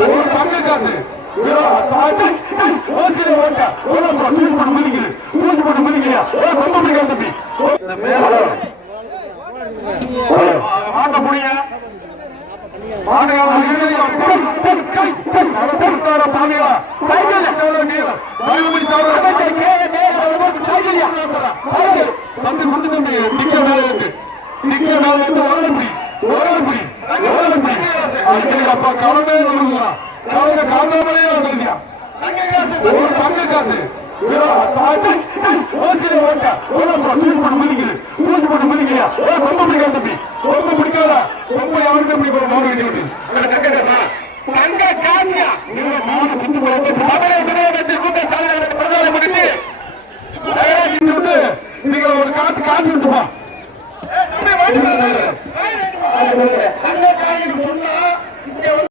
ஒரு தங்க காசு தூக்கி போட்டு மிதிக்குது தூக்கி போட்டு மிதிக்கலையா ரொம்ப பிடிக்காது தம்பி மாட்ட புடிங்க தம்பி குண்டு தம்பி நிக்க மேல இருக்கு நிக்க மேல இருக்கு அப்பா கலமே கலங்க காசாமலே வந்துருக்கியா ஒரு தங்க காசு தூக்கி போட்டு மிதிக்கலையா ரொம்ப பிடிக்காது தம்பி ரொம்ப பிடிக்காத ரொம்ப யாருக்கும் பிடிக்கிற மாறு கட்டி விட்டு